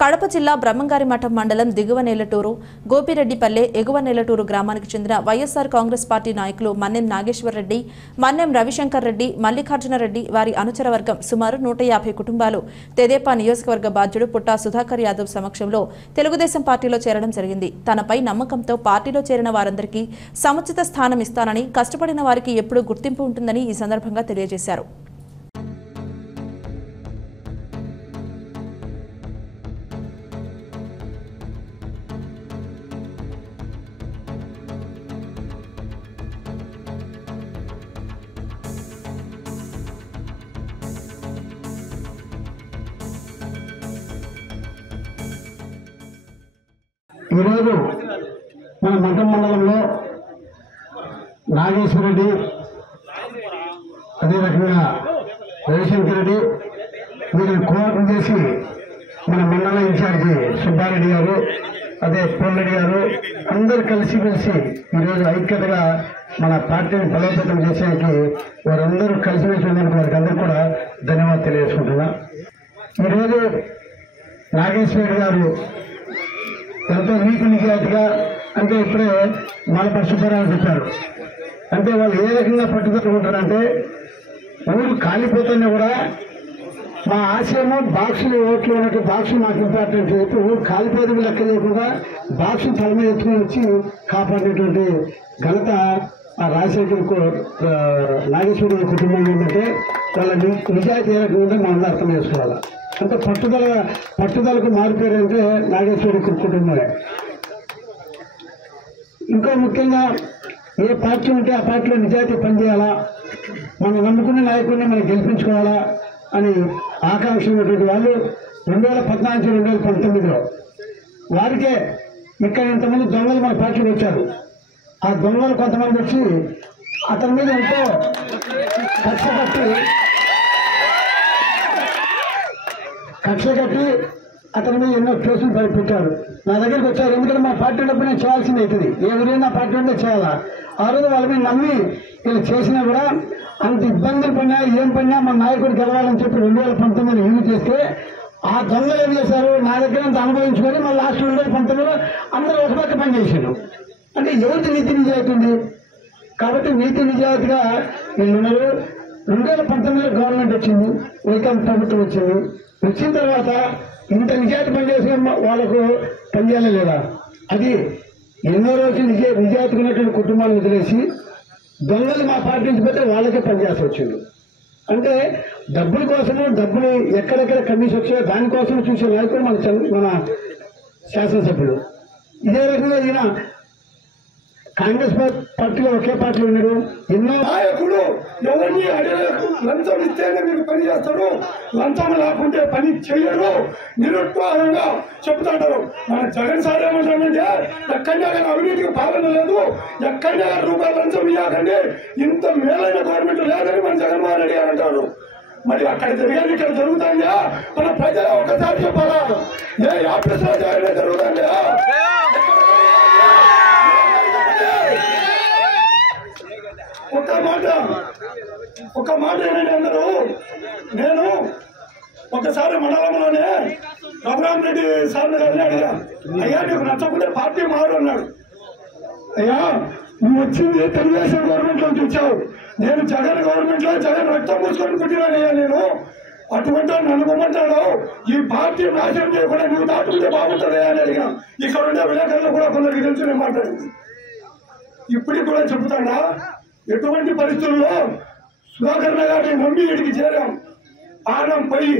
కడప జిల్లా బ్రహ్మంగారిమఠం మండలం దిగువ నెల్లటూరు గోపిరెడ్డిపల్లె ఎగువ నెల్లటూరు గ్రామానికి చెందిన వైఎస్ఆర్ కాంగ్రెస్ పార్టీ నాయకులు మన్నెం నాగేశ్వర్ రెడ్డి, మన్నెం రవిశంకర్ రెడ్డి, మల్లికార్జున రెడ్డి వారి అనుచర వర్గం సుమారు 150 కుటుంబాలు తెదేపా నియోజకవర్గ బాధ్యుడు పుట్టా సుధాకర్ యాదవ్ సమక్షంలో తెలుగుదేశం పార్టీలో చేరడం జరిగింది. తనపై నమ్మకంతో పార్టీలో చేరిన వారందరికీ సముచిత స్థానం ఇస్తానని, కష్టపడిన వారికి ఎప్పుడూ గుర్తింపు ఉంటుందని ఈ సందర్భంగా తెలియజేశారు. ఈరోజు మన మఠం మండలంలో నాగేశ్వర రెడ్డి, అదే రకంగా రవిశంకర్ రెడ్డి వీరిని కోఆర్డినేట్ చేసి మన మండల ఇన్ఛార్జి సుబ్బారెడ్డి గారు, అదే పోలరెడ్డి గారు అందరు కలిసిమెలిసి ఈరోజు ఐక్యతగా మన పార్టీని బలోపేతం చేసేందుకు వారందరూ కలిసిమెలిసి ఉన్నందుకు వారికి అందరూ కూడా ధన్యవాదాలు తెలియజేసుకుంటున్నా. ఈరోజు నాగేశ్వర రెడ్డి గారు ఎంతో నీతి నిజాయితీగా, అంటే ఇప్పుడే మన సుబ్బారావు చెప్పారు, అంటే వాళ్ళు ఏ రకంగా పట్టుదల ఉంటారంటే ఊరు కాలిపోతున్నా కూడా మా ఆశయము బాక్సులు ఓట్లు ఉన్నట్టు బాక్సులు మాకు ఇంపార్టెంట్ చెప్పి ఊరు కాలిపోతే లెక్క లేకుండా బాక్సు తల మీద ఎత్తుకుని వచ్చి కాపాడేటువంటి ఘనత ఆ రాజశేఖర్ నాగేశ్వరి కుటుంబంలో ఏంటంటే వాళ్ళ నిజాయితీ ఏ రకంగా ఉంటే మనం అర్థం చేసుకోవాలి. అంటే పట్టుదలకు మారిపోయారంటే నాగేశ్వరి కుటుంబమే. ఇంకా ముఖ్యంగా ఏ పార్టీ ఉంటే ఆ పార్టీలో నిజాయితీ పనిచేయాలా, మనం నమ్ముకునే నాయకుడిని మనం గెలిపించుకోవాలా అని ఆకాంక్ష ఉన్నటువంటి వాళ్ళు 2014-2019లో వారికే ఇక్కడ ఇంతమంది దొంగలు మన పార్టీలో వచ్చారు. ఆ దొంగలు కొంతమంది వచ్చి అతని మీద ఎంతో కక్ష కట్టి అతని మీద ఎన్నో కేసులు పెట్టారు. నా దగ్గరికి వచ్చారు, ఎందుకంటే మా పార్టీ డబ్బు నేను చేయాల్సింది అవుతుంది, ఏ ఊరైనా పార్టీ ఉంటే చేయాలా. ఆ రోజు వాళ్ళ మీద నమ్మి వీళ్ళు చేసినా కూడా అంత ఇబ్బందులు పడినా ఏం పడినా మన నాయకుడు గెలవాలని చెప్పి 2019లో ఏమి చేస్తే ఆ దొంగలు ఏం చేశారు, నా దగ్గర అంత అనుభవించుకొని మళ్ళీ లాస్ట్ 2019లో అందరూ ఒక పక్క పనిచేసారు. అంటే ఎవరికి నీతి నిజాయితీ ఉంది? కాబట్టి నీతి నిజాయితీగా వీళ్ళున్నారు. 2019లో గవర్నమెంట్ వచ్చింది, వైకాపా ప్రభుత్వం వచ్చింది. వచ్చిన తర్వాత ఇంత నిజాయితీ పనిచేసిన వాళ్ళకు పనిచేయాలి లేదా? అది ఎన్నో రోజులు నిజాయితీ ఉన్నటువంటి కుటుంబాలను వదిలేసి దొంగలు మా పార్టీ నుంచి పెడితే వాళ్ళకే పనిచేసి వచ్చింది. అంటే డబ్బుల కోసము, డబ్బులు ఎక్కడెక్కడ కమిషన్ వచ్చాయో దానికోసం చూసే నాయకుడు మన శాసనసభ్యులు. ఇదే రకంగా ఈయన కాంగ్రెస్ పార్టీలో ఒకే పార్టీలో ఉన్నాడు. ఎన్నో నాయకుడు ఎవరిని అడగలేదు, లంచం ఇస్తేనే మీరు పని చేస్తారు, లంచం లేకుంటే పని చేయరు, నిరుత్సాహంగా చెప్తుంటారు. మన జగన్ సార్ ఏమంటారంటే ఎక్కడైనా కానీ అవినీతికి పాలన లేదు, ఎక్కడైనా రూపాయలు లంచం ఇవ్వకండి, ఇంత మేలైన గవర్నమెంట్ లేదని మన జగన్మోహన్ రెడ్డి గారు అంటారు. మరి అక్కడ జరిగేది ఇక్కడ జరుగుతుందా? మన ప్రజలు ఒకసారి చెప్పాలా? ఏ ఆఫీసులో జరుగుతుందా? ఒక మాట ఏమైనా అందరూ, నేను ఒకసారి మండలంలోనే రఘురామ్ రెడ్డి సార్ గారిని అడిగా, అయ్యా నీకు నచ్చకుంటే పార్టీ మారు అన్నాడు. అయ్యా నువ్వు వచ్చింది తెలుగుదేశం గవర్నమెంట్ లో చూచావు, నేను జగన్ గవర్నమెంట్ లో జగన్ రక్తం పూసుకొని పుట్టినానయ్యా నేను. అటువంటి నన్ను పొమ్మంటాడు, ఈ పార్టీ నాశనం చేయకుండా నువ్వు దాటుకుంటే బాగుంటుంది అని అడిగా. ఇక్కడ ఉండే విలేకరులు కూడా కొందరికి తెలుసు నేను మాట్లాడింది. ఇప్పటికి కూడా చెబుతాడా, ఎటువంటి పరిస్థితుల్లో సుధాకర్ గారిని నమ్మి ఇడికి చేరాం, ప్రాణం పోయి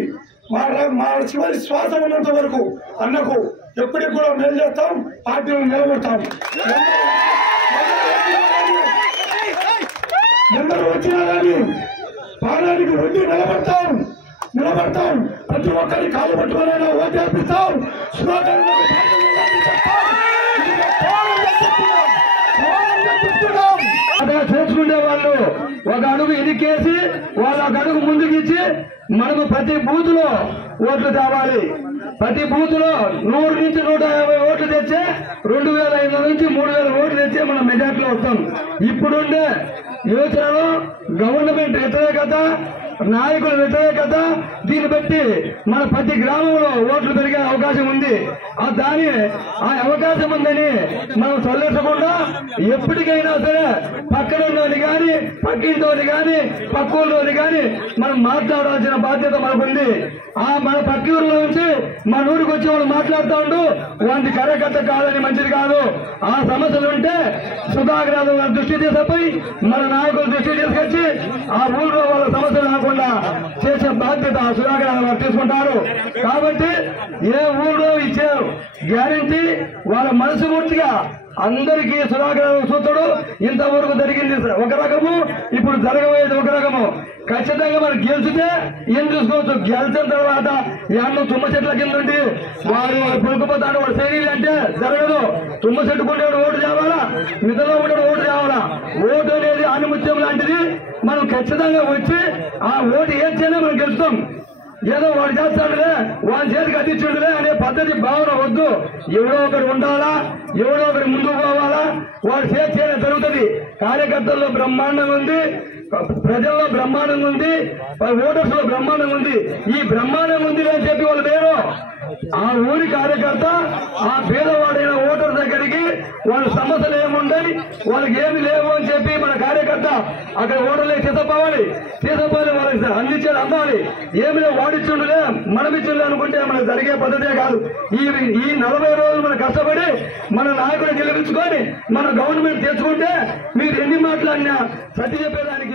మా చివరి శ్వాస ఉన్నంత వరకు అన్నకు ఎప్పటికి కూడా మేలు చేస్తాం, పార్టీలను నిలబెడతాం. ఎందరూ వచ్చినా కానీ ప్రాణానికి వడ్డీ నిలబడతాం. ప్రతి ఒక్కరి కాలు పట్టుకునైనా ఓటేపిస్తాం. సుధాకర్ చేసుకునే వాళ్ళు ఒక అడుగు ఎదికేసి వాళ్ళు ఒక అడుగు ముందుకిచ్చి మనకు ప్రతి బూత్ లో ఓట్లు తేవాలి. ప్రతి బూత్ లో 100 నుంచి 150 ఓట్లు తెచ్చే 2500 నుంచి 3000 ఓట్లు తెచ్చే మనం మెజార్టీలో వస్తాం. ఇప్పుడుండే యోచనలో గవర్నమెంట్ వ్యతిరేకత, నాయకుల వ్యతిరేకత, దీన్ని బట్టి మన ప్రతి గ్రామంలో ఓట్లు పెరిగే అవకాశం అవకాశం ఉంది. ఆ అవకాశం ఉందని మనం చల్లెట్టకుండా ఎప్పటికైనా సరే పక్కనోని కానీ పక్కింటోని కానీ పక్కూరులోని కానీ మనం మాట్లాడాల్సిన బాధ్యత మనకుంది. మన పక్క ఊరిలో నుంచి మన ఊరికి వచ్చి వాళ్ళు మాట్లాడుతూ ఉంటూ వాటి కరకట్ట కాదని మంచిది కాదు. ఆ సమస్యలు ఉంటే సుధాకర్ గారి దృష్టి తీసుకుపోయి మన నాయకుల దృష్టి తీసుకొచ్చి ఆ ఊళ్ళో వాళ్ళ సమస్యలు రాకుండా చేసే బాధ్యత సుధాకర్ గారు తీసుకుంటారు. కాబట్టి ఏ ఊళ్ళో ఇచ్చే గ్యారంటీ వాళ్ళ మనస్ఫూర్తిగా అందరికీ సుధాకర్ చూస్తాడు. ఇంతవరకు జరిగింది ఒక రకము, ఇప్పుడు జరగబోయేది ఒక రకము. ఖచ్చితంగా మనం గెలిచితే ఏం చూసుకోవచ్చు. గెలిచిన తర్వాత ఎన్నో తుమ్మ చెట్ల కింద ఉండి వారు పులుకుపోతాడు వాడు శైలి అంటే జరగదు. తుమ్మ చెట్టుకుంటే ఓటు తేవాలా, మిగతా ఉంటే ఓటు తేవాలా. ఓటు అనేది ఆనిముత్యం లాంటిది. మనం ఖచ్చితంగా వచ్చి ఆ ఓటు ఏడ్చేనే మనం గెలుస్తాం. ఏదో వాడు చేస్తాడులే వాడి చేతికి అందించుండులే అనే పద్ధతి భావన వద్దు. ఎవడో ఒకరు ఉండాలా, ఎవడో ఒకరు ముందుకు పోవాలా, వాడు చేతి చేయడం జరుగుతుంది. కార్యకర్తల్లో బ్రహ్మాండంగా ఉంది, ప్రజల్లో బ్రహ్మాండంగా ఉంది, ఓటర్స్ లో బ్రహ్మాండంగా ఉంది. ఈ బ్రహ్మాండంగా ఉంది అని చెప్పి వాళ్ళు వేరు. ఆ ఊరి కార్యకర్త ఆ పేదవాడైన ఓటర్ దగ్గరికి వాళ్ళ సమస్యలు ఏముండయి, వాళ్ళకి ఏమి లేవు అని చెప్పి మన కార్యకర్త అక్కడ ఓటర్లే తీసుకుపోవాలి వాళ్ళకి అందించేది అందాలి. ఏమి లేవు వాడిచ్చుండులే మనమిచ్చుండే అనుకుంటే మనకు జరిగే పద్ధతే కాదు. ఈ 40 రోజులు మనం కష్టపడి మన నాయకుడు గెలిపించుకొని మన గవర్నమెంట్ తెచ్చుకుంటే మీరు ఎన్ని మాట్లాడినా సత్య చెప్పేదానికి